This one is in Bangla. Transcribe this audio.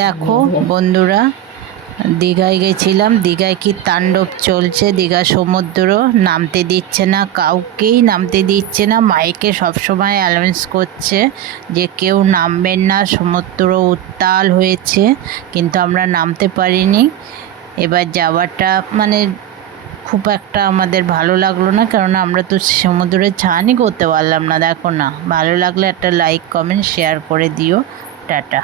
দেখো বন্ধুরা, দীঘায় গেছিলাম। দীঘায় কি তাণ্ডব চলছে! দীঘা সমুদ্র নামতে দিচ্ছে না, কাউকেই নামতে দিচ্ছে না। মাইকে সবসময় অ্যানাউন্স করছে যে কেউ নামবেন না, সমুদ্র উত্তাল হয়েছে, কিন্তু আমরা নামতে পারিনি। এবার যাওয়াটা মানে খুব একটা আমাদের ভালো লাগলো না, কারণ আমরা তো সমুদ্রে স্নানই করতে পারলাম না। দেখো না, ভালো লাগলে একটা লাইক কমেন্ট শেয়ার করে দিও। টাটা।